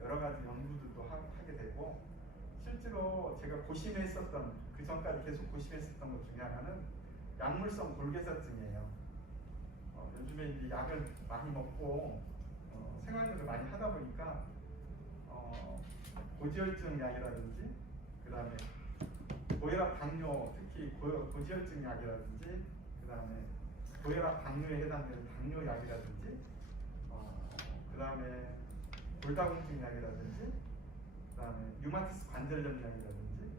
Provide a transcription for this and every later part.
여러 가지 연구들도 하게 되고, 실제로 제가 고심했었던, 그 전까지 계속 고심했었던 것 중에 하나는 약물성 골개사증이에요. 요즘에 이제 약을 많이 먹고 생활들을 많이 하다 보니까 고지혈증 약이라든지, 그 다음에 고혈압 당뇨, 특히 고지혈증 약이라든지, 그 다음에 고혈압 당뇨에 해당되는 당뇨 약이라든지, 그 다음에 골다공증 약이라든지, 그 다음에 류마티스 관절염 약이라든지,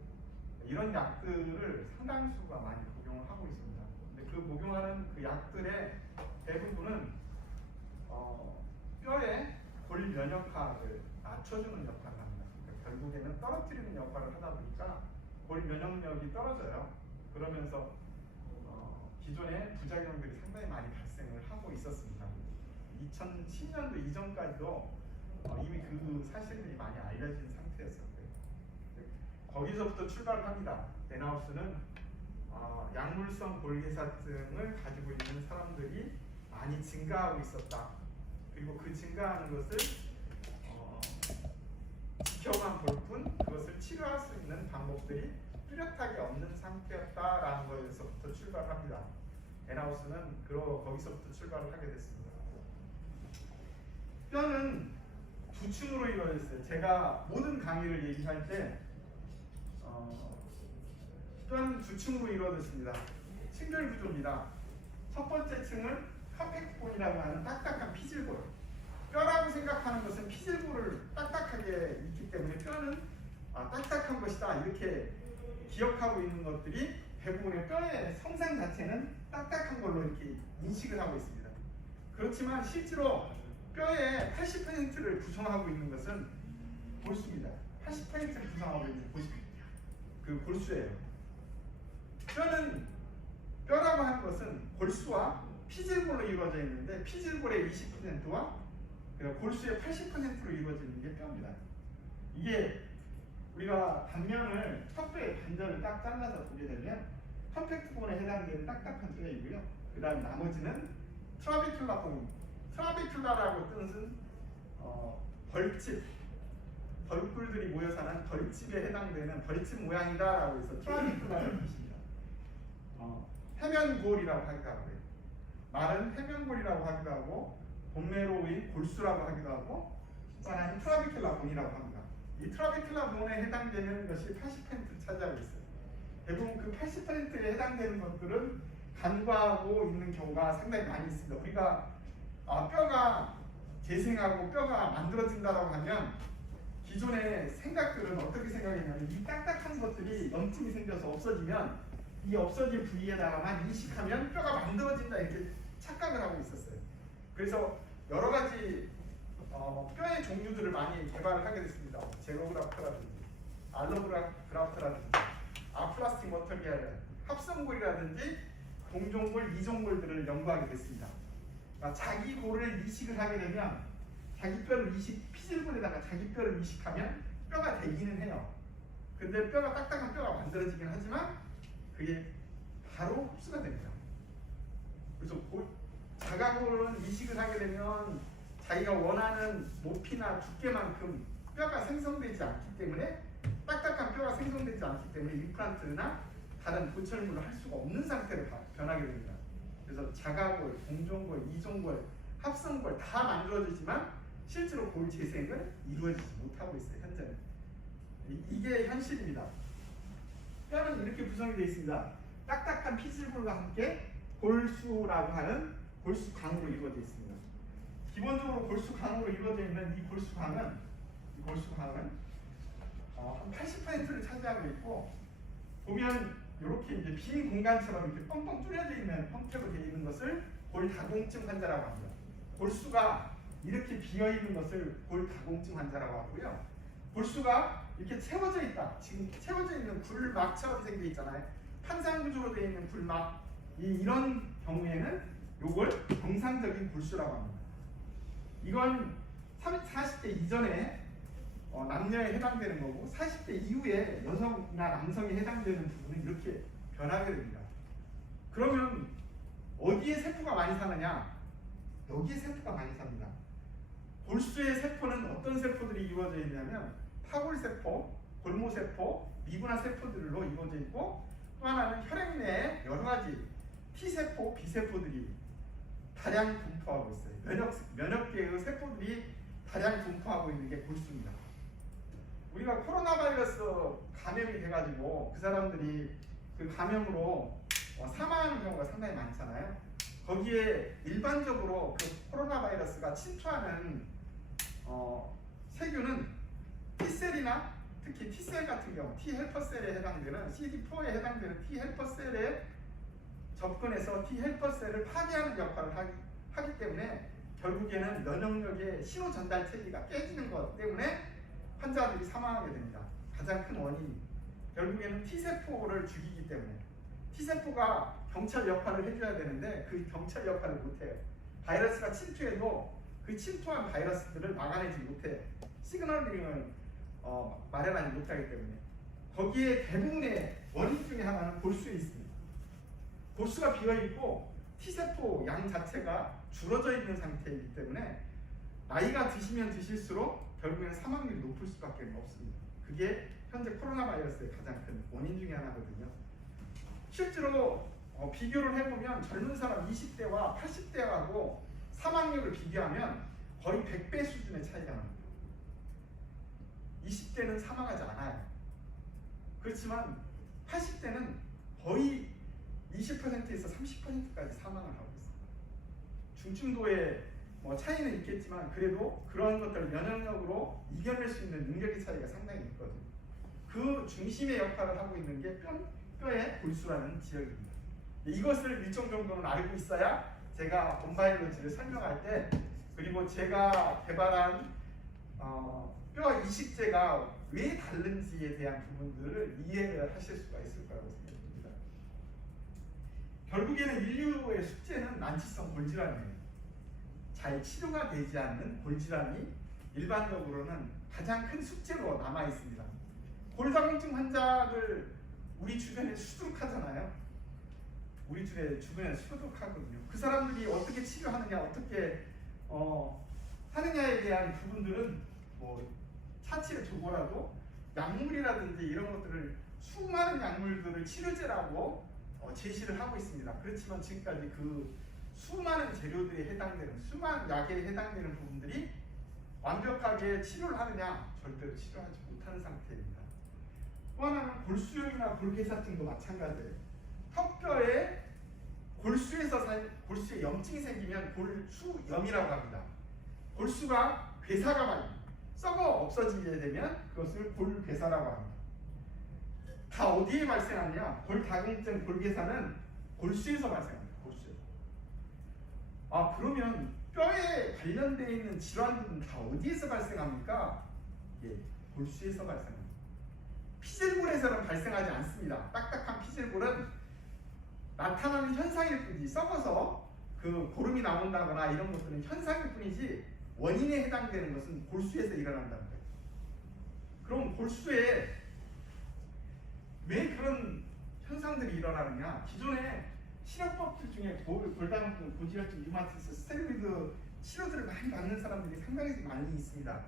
이런 약들을 상당수가 많이 복용을 하고 있습니다. 근데 그 복용하는 그 약들의 대부분은 뼈의 골 면역학을 낮춰주는 역할을 합니다. 그러니까 결국에는 떨어뜨리는 역할을 하다 보니까 골 면역력이 떨어져요. 그러면서 기존의 부작용들이 상당히 많이 발생을 하고 있었습니다. 2010년도 이전까지도 이미 그 사실들이 많이 알려진 상태였었고요. 거기서부터 출발을 합니다. 데나우스는 약물성 골개사증을 가지고 있는 사람들이 많이 증가하고 있었다. 그리고 그 증가하는 것을 지켜만 볼 뿐 그것을 치료할 수 있는 방법들이 뚜렷하게 없는 상태였다라는 것에서부터 출발을 합니다. 데나우스는 거기서부터 출발을 하게 됐습니다. 뼈는 두 층으로 이루어져 있어요. 제가 모든 강의를 얘기할 때 뼈는 두 층으로 이루어져 있습니다. 층별 구조입니다. 첫 번째 층은 컴팩트본이라고 하는 딱딱한 피질골. 뼈라고 생각하는 것은 피질골을 딱딱하게 있기 때문에 뼈는 딱딱한 것이다, 이렇게 기억하고 있는 것들이 대부분의 뼈의 성상 자체는 딱딱한 걸로 이렇게 인식을 하고 있습니다. 그렇지만 실제로 뼈의 80%를 구성하고 있는 것은 골수입니다. 80%를 구성하고 있는 그 골수예요. 뼈라고 하는 것은 골수와 피질골로 이루어져 있는데, 피질골의 20%와 골수의 80%로 이루어져 있는 게 뼈입니다. 이게 우리가 단면을 턱뼈의 반절을 딱 잘라서 보게 되면 컴팩트본에 해당되는 딱딱한 뼈이고요. 그 다음 나머지는 트라비큘라 본. 트라비큘라라고 뜻은 벌집, 벌꿀들이 모여 사는 벌집에 해당되는 벌집 모양이다라고 해서 트라비큘라를 뜻입니다. 해면골이라고 하기도 하고요. 말은 해면골이라고 하기도 하고, 본메로인 골수라고 하기도 하고, 하나는 트라비큘라 본이라고 합니다. 이 트라비큘라 본에 해당되는 것이 80%를 차지하고 있어요. 대부분 그 80%에 해당되는 것들은 간과하고 있는 경우가 상당히 많이 있습니다. 우리가 뼈가 재생하고 뼈가 만들어진다고 하면 기존의 생각들은 어떻게 생각했냐면, 이 딱딱한 것들이 염증이 생겨서 없어지면 이 없어진 부위에다가만 이식하면 뼈가 만들어진다, 이렇게 착각을 하고 있었어요. 그래서 여러 가지 뼈의 종류들을 많이 개발을 하게 됐습니다. 제로그라프트라든지 알로그라프트라든지 아플라스틱 머터리얼, 합성골이라든지 동종골, 이종골들을 연구하게 됐습니다. 자기 골을 이식을 하게 되면 자기 뼈를 피질골에다가 자기 뼈를 이식하면 뼈가 되기는 해요. 근데 딱딱한 뼈가 만들어지긴 하지만 그게 바로 흡수가 됩니다. 그래서 자가골은 이식을 하게 되면 자기가 원하는 높이나 두께만큼 뼈가 생성되지 않기 때문에, 딱딱한 뼈가 생성되지 않기 때문에 임플란트나 다른 보철물을 할 수가 없는 상태로 변하게 됩니다. 그래서 자가골, 동종골, 이종골, 합성골 다 만들어지지만 실제로 골 재생은 이루어지지 못하고 있어요. 현재는. 이게 현실입니다. 뼈는 이렇게 구성이 되어 있습니다. 딱딱한 피질골과 함께 골수라고 하는 골수강으로 이루어져 있습니다. 기본적으로 골수강으로 이루어져 있는 이 골수강은 한 80%를 차지하고 있고, 보면 이렇게 이제 빈 공간처럼 이렇게 뻥뻥 뚫려져 있는 형태로 되어 있는 것을 골다공증 환자라고 합니다. 골수가 이렇게 비어 있는 것을 골다공증 환자라고 하고요. 골수가 이렇게 채워져 있다. 지금 채워져 있는 굴막처럼 생겨 있잖아요. 판상구조로 되어 있는 굴막. 이런 경우에는 이걸 정상적인 골수라고 합니다. 이건 40대 이전에 남녀에 해당되는 거고, 40대 이후에 여성이나 남성에 해당되는 부분은 이렇게 변하게 됩니다. 그러면 어디에 세포가 많이 사느냐? 여기에 세포가 많이 삽니다. 골수의 세포는 어떤 세포들이 이루어져 있냐면 파골세포, 골모세포, 미분화 세포들로 이루어져 있고, 또 하나는 혈액 내에 여러 가지 T세포, B세포들이 다량 분포하고 있어요. 면역계의 세포들이 다량 분포하고 있는 게 골수입니다. 우리가 코로나 바이러스 감염이 돼가지고 그 사람들이 그 감염으로 사망하는 경우가 상당히 많잖아요. 거기에 일반적으로 그 코로나 바이러스가 침투하는 세균은 T셀이나 특히 T셀 같은 경우 T헬퍼셀에 해당되는 CD4에 해당되는 T헬퍼셀에 접근해서 T헬퍼셀을 파괴하는 역할을 하기 때문에 결국에는 면역력의 신호 전달 체계가 깨지는 것 때문에 환자들이 사망하게 됩니다. 가장 큰 원인이 결국에는 T세포를 죽이기 때문에. T세포가 경찰 역할을 해줘야 되는데 그 경찰 역할을 못해요. 바이러스가 침투해도 그 침투한 바이러스들을 막아내지 못해. 시그널링을 마련하지 못하기 때문에. 거기에 대부분의 원인 중에 하나는 골수에 있습니다. 골수가 비어있고 T세포 양 자체가 줄어져 있는 상태이기 때문에 나이가 드시면 드실수록 결국에는 사망률이 높을 수밖에 없습니다. 그게 현재 코로나 바이러스의 가장 큰 원인 중에 하나거든요. 실제로 비교를 해보면 젊은 사람 20대와 80대하고 사망률을 비교하면 거의 100배 수준의 차이가 납니다. 20대는 사망하지 않아요. 그렇지만 80대는 거의 20%에서 30%까지 사망을 하고 있습니다. 중증도의 차이는 있겠지만 그래도 그런 것들을 면역력으로 이겨낼 수 있는 능력의 차이가 상당히 있거든요. 그 중심의 역할을 하고 있는 게 뼈의 골수라는 지역입니다. 이것을 일정 정도는 알고 있어야 제가 본바이올로지를 설명할 때, 그리고 제가 개발한 뼈 이식제가 왜 다른지에 대한 부분들을 이해를 하실 수가 있을 거라고 생각합니다. 결국에는 인류의 숙제는 난치성 골질환이에요. 잘 치료가 되지 않는 골질환이 일반적으로는 가장 큰 숙제로 남아 있습니다. 골다공증 환자들 우리 주변에 수두룩하잖아요. 우리 주변에 수두룩하거든요. 그 사람들이 어떻게 치료하느냐, 어떻게 하느냐에 대한 부분들은 차치를 두고라도 약물이라든지 이런 것들을 수많은 약물들을 치료제라고 제시를 하고 있습니다. 그렇지만 지금까지 그 수많은 재료들에 해당되는, 수많은 약에 해당되는 부분들이 완벽하게 치료를 하느냐? 절대로 치료하지 못하는 상태입니다. 또 하나는 골수염이나 골괴사증도 마찬가지예요. 턱뼈에 골수에 염증이 생기면 골수염이라고 합니다. 골수가 괴사가 많이 썩어 없어지게 되면 그것을 골괴사라고 합니다. 다 어디에 발생하느냐? 골다공증, 골괴사는 골수에서 발생합니다. 골수에서. 그러면 뼈에 관련되어 있는 질환들은 다 어디에서 발생합니까? 골수에서 발생합니다. 피질골에서는 발생하지 않습니다. 딱딱한 피질골은 나타나는 현상일 뿐이지, 썩어서 그 고름이 나온다거나 이런 것들은 현상일 뿐이지 원인에 해당되는 것은 골수에서 일어난다는 거예요. 그럼 골수에 왜 그런 현상들이 일어나느냐? 기존에 치료법들 중에 골다공증, 고지혈증, 류마티스, 스테로이드 치료들을 많이 받는 사람들이 상당히 많이 있습니다.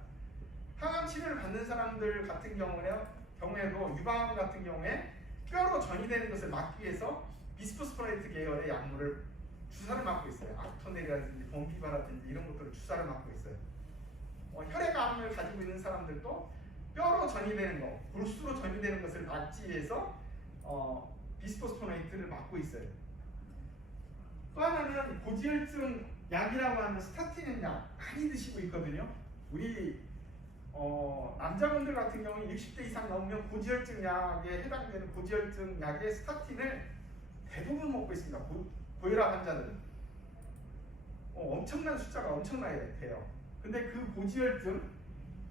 항암 치료를 받는 사람들 같은 경우에도 유방암 같은 경우에 뼈로 전이되는 것을 막기 위해서 비스포스포라이트 계열의 약물을 주사를 맞고 있어요. 악토넬이라든지 범피바라든지 이런 것들을 주사를 맞고 있어요. 혈액암을 가지고 있는 사람들도 뼈로 전이되는 것, 골수로 전이되는 것을 막기 위해서 비스포스포네이트를 맞고 있어요. 또 하나는 고지혈증 약이라고 하는 스타틴 약 많이 드시고 있거든요. 우리 남자분들 같은 경우는 60대 이상 넘으면 고지혈증 약에 해당되는 고지혈증 약의 스타틴을 대부분 먹고 있습니다. 고혈압 환자들은 엄청난 숫자가 엄청나게 돼요. 근데 그 고지혈증,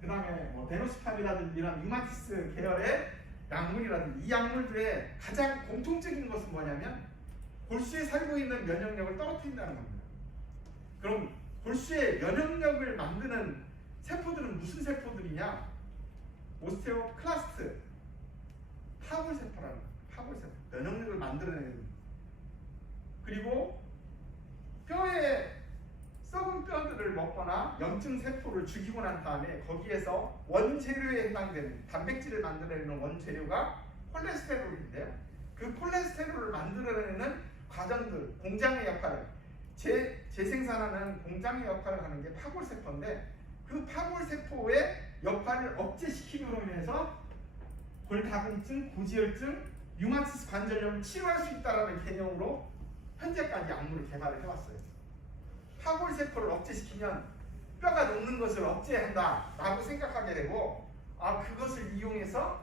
그 다음에 데노스팜이라든지 이런 류마티스 계열의 약물이라든지 이 약물들의 가장 공통적인 것은 뭐냐면 골수에 살고 있는 면역력을 떨어뜨린다는 겁니다. 그럼 골수의 면역력을 만드는 세포들은 무슨 세포들이냐? 오스테오클라스트, 파골세포라는 거예요. 파골세포, 면역력을 만들어내는. 그리고 뼈에 썩은 뼈들을 먹거나 염증 세포를 죽이고 난 다음에 거기에서 원재료에 해당되는 단백질을 만들어내는 원재료가 콜레스테롤인데요. 그 콜레스테롤을 만들어내는 과정들, 공장의 역할을 재생산하는 공장의 역할을 하는 게 파골세포인데, 그 파골세포의 역할을 억제시킴으로 인해서 골다공증, 고지혈증, 류마티스 관절염을 치료할 수 있다는 개념으로 현재까지 약물을 개발을 해왔어요. 파골세포를 억제시키면 뼈가 녹는 것을 억제한다 라고 생각하게 되고, 그것을 이용해서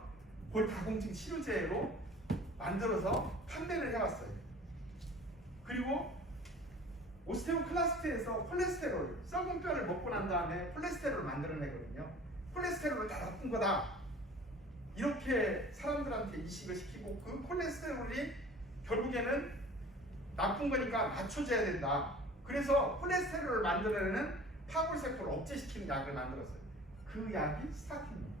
골다공증 치료제로 만들어서 판매를 해왔어요. 그리고 오스테오클라스트에서 콜레스테롤, 썩은 뼈를 먹고 난 다음에 콜레스테롤을 만들어내거든요. 콜레스테롤을 다 나쁜 거다, 이렇게 사람들한테 인식을 시키고, 그 콜레스테롤이 결국에는 나쁜 거니까 낮춰져야 된다. 그래서 콜레스테롤을 만들어내는 파골세포를 억제시키는 약을 만들었어요. 그 약이 스타틴입니다.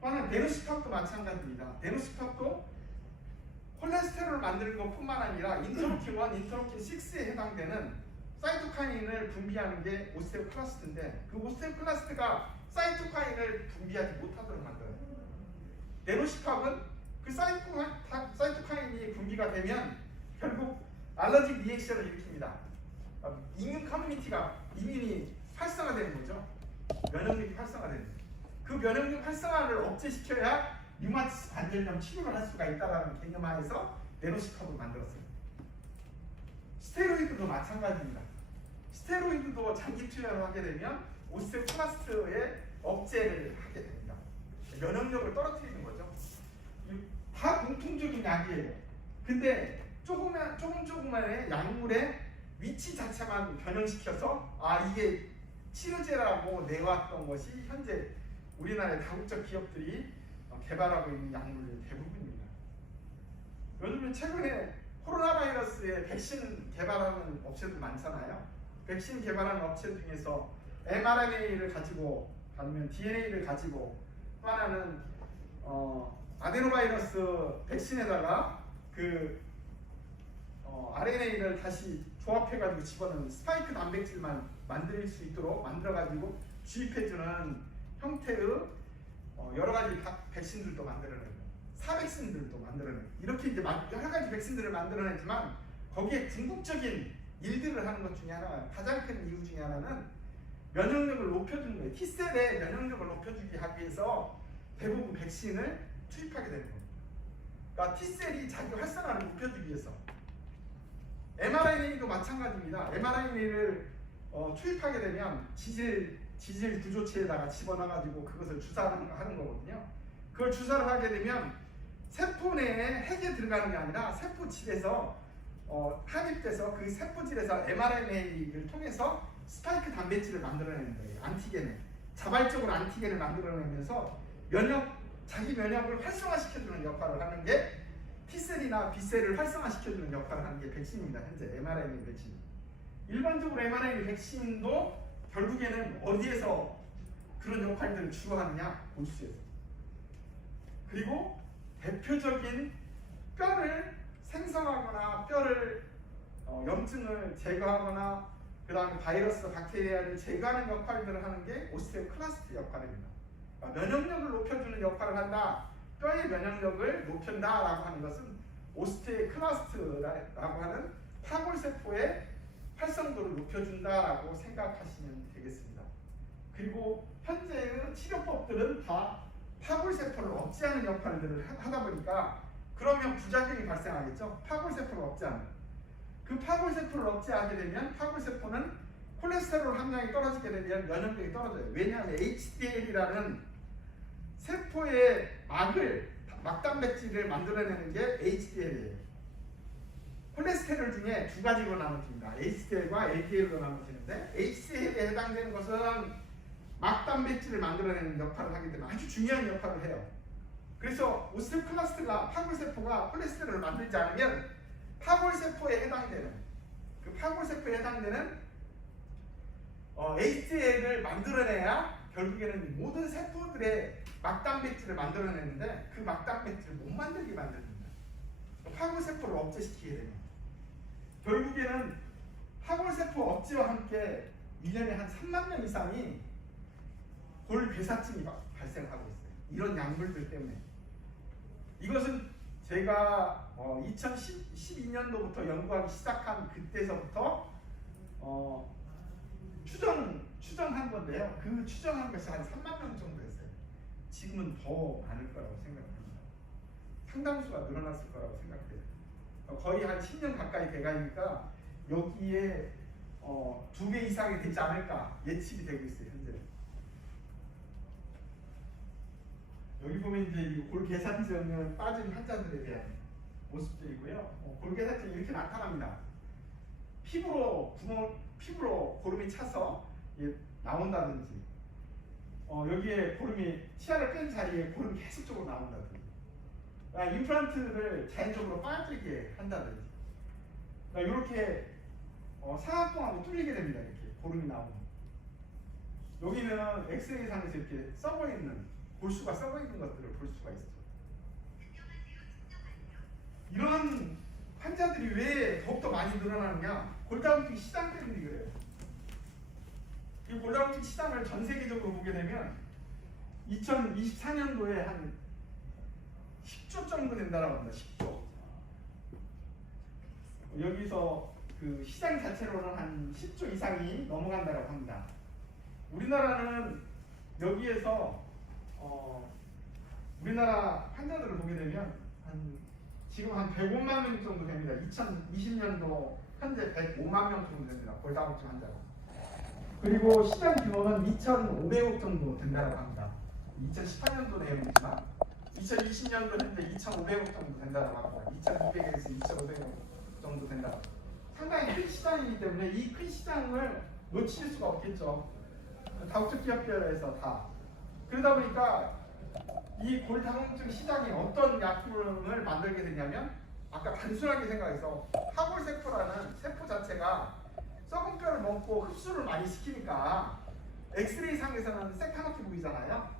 또한 데노시팝도 마찬가지입니다. 데노시팝도 콜레스테롤을 만드는 것뿐만 아니라 인터루킨 1, 인터루킨 6에 해당되는 사이토카인을 분비하는 게 오스테오클라스트인데, 그 오스테오클라스트가 사이토카인을 분비하지 못하도록 만들어요. 데노시팝은 그 사이토카인이 분비가 되면 결국 알러직 리액션을 일으킵니다. 이뮨 커뮤니티가 이뮨이 활성화되는 거죠. 면역력이 활성화되는 거죠. 그 면역력 활성화를 억제시켜야 류마티스 관절염 치료를 할 수가 있다는 개념 하에서 데노시팝을 만들었어요. 스테로이드도 마찬가지입니다. 스테로이드도 장기 투여를 하게 되면 오스테오클라스트의 억제를 하게 됩니다. 면역력을 떨어뜨리는 거죠. 다 공통적인 약이에요. 근데 조금만의 약물의 위치 자체만 변형시켜서 이게 치료제라고 내왔던 것이 현재 우리나라의 다국적 기업들이 개발하고 있는 약물의 대부분입니다. 요즘에 최근에 코로나 바이러스의 백신 개발하는 업체들 많잖아요. 백신 개발하는 업체 중에서 mRNA를 가지고 아니면 DNA를 가지고, 또 하나는 아데노바이러스 백신에다가 그 RNA를 다시 조합해가지고 집어넣는 스파이크 단백질만 만들 수 있도록 만들어가지고 주입해주는 형태의 여러 가지 백신들도 만들어내고, 사백신들도 만들어내고, 이렇게 이제 여러 가지 백신들을 만들어내지만 거기에 궁극적인 일들을 하는 것 중에 하나, 가장 큰 이유 중에 하나는 면역력을 높여주는 거예요. T셀의 면역력을 높여주기 하기 위해서 대부분 백신을 투입하게 되는 겁니다. 그러니까 T셀이 자기 활성화를 높여주기 위해서. mRNA도 마찬가지입니다. mRNA를 투입하게 되면 지질 구조체에다가 집어넣어가지고 그것을 주사하는 거거든요. 그걸 주사를 하게 되면 세포 내에 핵에 들어가는 게 아니라 세포질에서 함입돼서 그 세포질에서 mRNA를 통해서 스파이크 단백질을 만들어내는 거예요. 안티겐을, 자발적으로 안티겐을 만들어내면서 자기 면역을 활성화시켜주는 역할을 하는 게 T셀이나 B셀을 활성화시켜주는 역할을 하는 게 백신입니다. 현재 mRNA 백신. 일반적으로 mRNA 백신도 결국에는 어디에서 그런 역할들을 주로 하느냐? 골수에서. 그리고 대표적인 뼈를 생성하거나 뼈를 염증을 제거하거나 그 다음에 바이러스, 박테리아를 제거하는 역할들을 하는 게 오스테오클라스트 역할입니다. 그러니까 면역력을 높여주는 역할을 한다. 뼈의 면역력을 높인다라고 하는 것은 오스테오클라스트라고 하는 파골세포의 활성도를 높여준다라고 생각하시면 되겠습니다. 그리고 현재의 치료법들은 다 파골세포를 억제하는 역할들을 하다 보니까 그러면 부작용이 발생하겠죠. 파골세포를 억제하는. 그 파골세포를 억제하게 되면 파골세포는 콜레스테롤 함량이 떨어지게 되면 면역력이 떨어져요. 왜냐하면 HDL이라는 세포의 막단백질을 만들어내는 게 HDL이에요. 콜레스테롤 중에 두 가지로 나눠집니다. HDL과 LDL로 나눠지는데, HDL에 해당되는 것은 막단백질을 만들어내는 역할을 하기 때문에 아주 중요한 역할을 해요. 그래서 오스테오클라스트가 파골세포가 콜레스테롤을 만들지 않으면 파골세포에 해당되는 HDL을 만들어내야 결국에는 모든 세포들의 막단백질을 만들어내는데, 그 막단백질을 못 만들게 만듭니다. 파골세포를 억제시키게 됩니다. 결국에는 하골세포 억제와 함께 1년에 한 3만 명 이상이 골괴사증이 발생하고 있어요. 이런 약물들 때문에. 이것은 제가 2012년도부터 연구하기 시작한 그때서부터 추정한 건데요. 그 추정한 것이 한 3만 명 정도 됐어요. 지금은 더 많을 거라고 생각합니다. 상당수가 늘어났을 거라고 생각돼요. 거의 한 10년 가까이 돼가니까 여기에 2배 이상이 되지 않을까 예측이 되고 있어요. 현재. 여기 보면 이제 골괴사증은 빠진 환자들에 대한 모습들이고요. 골괴사증이 이렇게 나타납니다. 피부로 고름이 차서 나온다든지, 여기에 고름이 치아를 뺀 자리에 고름이 계속적으로 나온다든지, 임플란트를 자연적으로 빠지게 한다든지, 이렇게 상악동하고 뚫리게 됩니다. 이렇게 고름이 나오면. 여기는 엑스레이 상에서 이렇게 썩어 있는 골수가 썩어 있는 것들을 볼 수가 있죠. 이런 환자들이 왜 더욱더 많이 늘어나느냐? 골다공증 시장 때문에 그래요. 이 골다공증 시장을 전 세계적으로 보게 되면 2024년도에 한 10조 정도 된다라고 합니다. 10조. 여기서 그 시장 자체로는 한 10조 이상이 넘어간다라고 합니다. 우리나라는 여기에서 우리나라 환자들을 보게 되면 지금 한 105만 명 정도 됩니다. 2020년도 현재 105만 명 정도 됩니다. 골다공증 환자가. 그리고 시장 규모는 2,500억 정도 된다고 합니다. 2018년도 내용이지만 2020년도 현재 2,500억 정도 된다고 합니다. 2,200에서 2,500억 정도 된다고. 상당히 큰 시장이기 때문에 이 큰 시장을 놓칠 수가 없겠죠. 다국적 기업들에서 다. 그러다 보니까 이 골다공증 시장이 어떤 약품을 만들게 되냐면, 아까 단순하게 생각해서 하골세포라는 세포 자체가 썩은 뼈를 먹고 흡수를 많이 시키니까 엑스레이 상에서는 새까맣게 보이잖아요.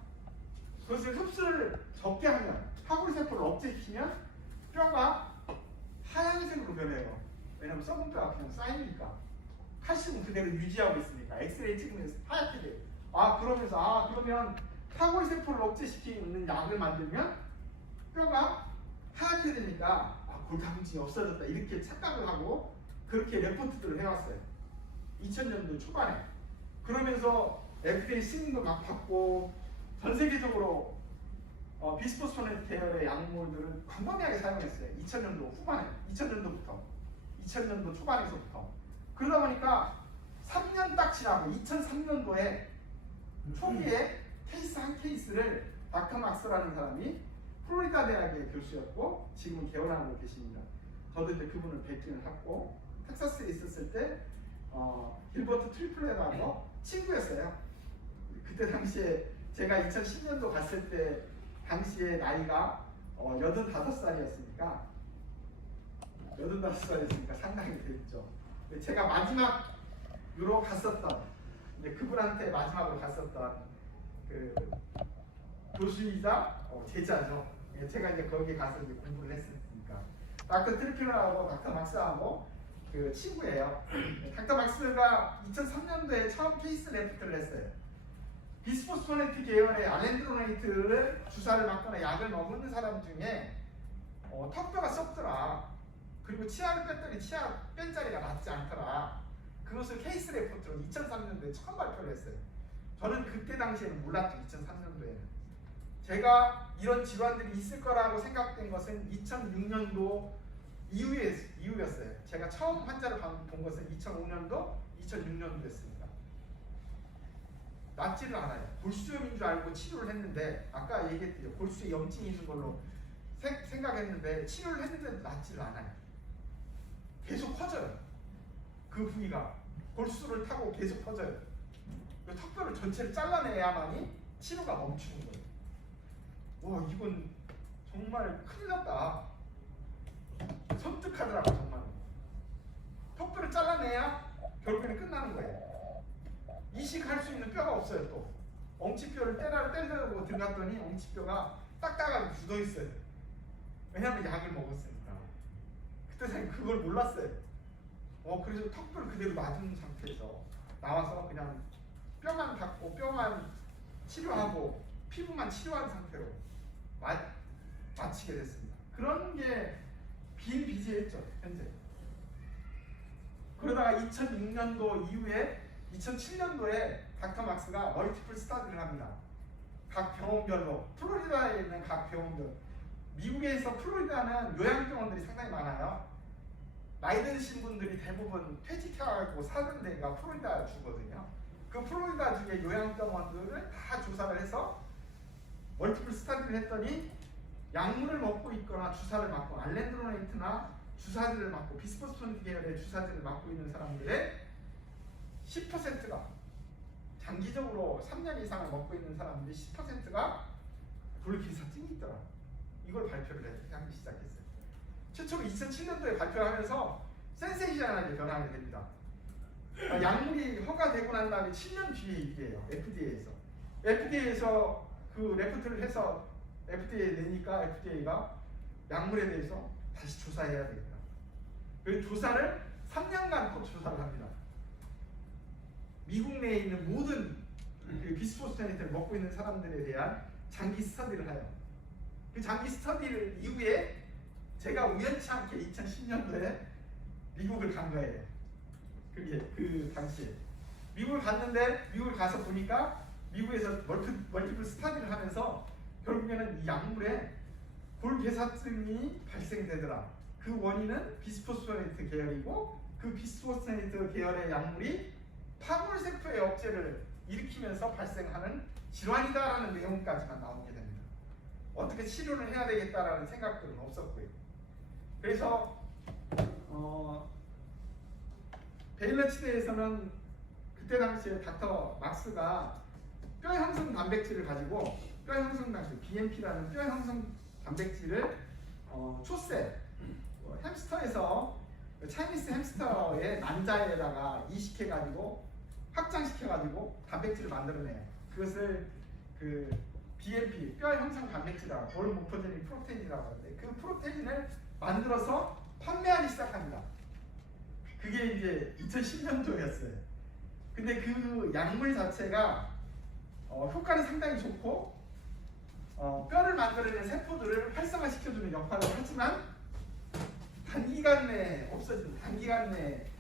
그것을 흡수를 적게 하면, 하골세포를 억제시키면 뼈가 하얀색으로 변해요. 왜냐면 썩은 뼈가 그냥 쌓이니까. 칼슘은 그대로 유지하고 있으니까 엑스레이 찍으면서 하얗게 돼요. 그러면서 그러면 하골세포를 억제시키는 약을 만들면 뼈가 하얗게 되니까 골다공증이 없어졌다, 이렇게 착각을 하고 그렇게 레포트들을 해왔어요. 2000년도 초반에. 그러면서 FDA 승인도 막 받고 전 세계적으로 비스포스포네트 계열의 약물들은 광범위하게 사용했어요. 2000년도 후반에, 2000년도 초반에서부터. 그러다 보니까 3년 딱 지나고 2003년도에 초기에 케이스 한 케이스를 닥터 막스라는 사람이 플로리다 대학의 교수였고 지금은 개원하고 계십니다. 저도 이제 그분을 뵙기는 했고, 텍사스에 있었을 때 길버트 트리플렛하고 친구였어요. 그때 당시에 제가 2010년도 갔을 때 당시에 나이가 85살이었으니까 상당히 됐죠. 제가 마지막으로 갔었던, 그분한테 마지막으로 갔었던 그 교수이자 제자죠. 제가 이제 거기에 가서 이제 공부를 했으니까. 닥터 트리플렛하고 닥터 막스하고 그 친구예요. 닥터 막스가 2003년도에 처음 케이스 레포트를 했어요. 비스포스포네트 계열의 알렌드로네이트를 주사를 맞거나 약을 먹는 사람 중에 턱뼈가 썩더라. 그리고 치아를 뺐더니 치아 뺀 자리가 낫지 않더라. 그것을 케이스 레포트로 2003년도에 처음 발표를 했어요. 저는 그때 당시에는 몰랐죠. 2003년도에는. 제가 이런 질환들이 있을 거라고 생각된 것은 2006년도 이후였어요. 제가 처음 환자를 본 것은 2005년도, 2006년도였습니다. 낫지를 않아요. 골수염인 줄 알고 치료를 했는데, 아까 얘기했죠. 골수에 염증이 있는 걸로 생각했는데 치료를 했는데 낫지를 않아요. 계속 퍼져요. 그 부위가 골수를 타고 계속 퍼져요. 턱뼈를 전체를 잘라내야만이 치료가 멈추는 거예요. 이건 정말 큰일 났다. 섬뜩하더라고 정말. 턱뼈를 잘라내야 결국에는 끝나는 거예요. 이식할 수 있는 뼈가 없어요. 또 엉치뼈를 때려고 들어갔더니 엉치뼈가 딱딱하게 굳어 있어요. 왜냐하면 약을 먹었으니까. 그때 저는 그걸 몰랐어요. 그래서 턱을 그대로 놔둔 상태에서 나와서 그냥 뼈만 닦고 뼈만 치료하고 피부만 치료한 상태로 마치게 됐습니다. 그런 게 비일비재했죠, 현재. 그러다가 2006년도 이후에 2007년도에 닥터 막스가 멀티플 스터디를 합니다. 각 병원별로, 플로리다에 있는 각 병원별. 미국에서 플로리다는 요양병원들이 상당히 많아요. 나이 드신 분들이 대부분 퇴직하고 사는 데가 플로리다 주거든요. 그 플로리다 주의 요양병원들을 다 조사를 해서 멀티플 스터디를 했더니 약물을 먹고 있거나 주사를 맞고 알렌드로네이트나 주사제를 맞고 비스포스폰 계열의 주사제를 맞고 있는 사람들의 10%가 장기적으로 3년 이상을 먹고 있는 사람들이 10%가 골기사증이 있더라. 이걸 발표를 하기 시작했어요. 최초로 2007년도에 발표하면서 센세이션하게 변하게 됩니다. 약물이 허가되고 난 다음에 7년 뒤에 얘기해요. FDA에서 그 레포트를 해서 FDA에 내니까 FDA가 약물에 대해서 다시 조사해야 되겠다. 그 조사를 3년간 꼭 조사를 합니다. 미국 내에 있는 모든 그 비스포스테니트를 먹고 있는 사람들에 대한 장기 스터디를 해요. 그 장기 스터디를 이후에 제가 우연치 않게 2010년도에 미국을 간 거예요. 그게 그 당시에 미국을 갔는데 미국을 가서 보니까 미국에서 멀티플 스터디를 하면서 결국에는 이 약물에 골괴사증이 발생되더라. 그 원인은 비스포스포네이트 계열이고 그 비스포스포네이트 계열의 약물이 파골세포의 억제를 일으키면서 발생하는 질환이다라는 내용까지만 나오게 됩니다. 어떻게 치료를 해야 되겠다라는 생각들은 없었고요. 그래서 베일러치대에서는 그때 당시에 닥터 막스가 뼈 형성 단백질을 가지고 뼈 형성 단백질 BMP라는 뼈 형성 단백질을 초세 햄스터에서 차이니스 햄스터의 난자에다가 이식해가지고 확장시켜가지고 단백질을 만들어내요. 그것을 그 BMP 뼈 형성 단백질이라고 볼 모포제닉 프로테인이라고 하는데 그 프로테인을 만들어서 판매하기 시작합니다. 그게 이제 2010년도였어요. 근데 그 약물 자체가 효과는 상당히 좋고 뼈를 만들어내는 세포들을 활성화시켜주는 역할을 하지만 단기간 내에 없어지는 단기간 내에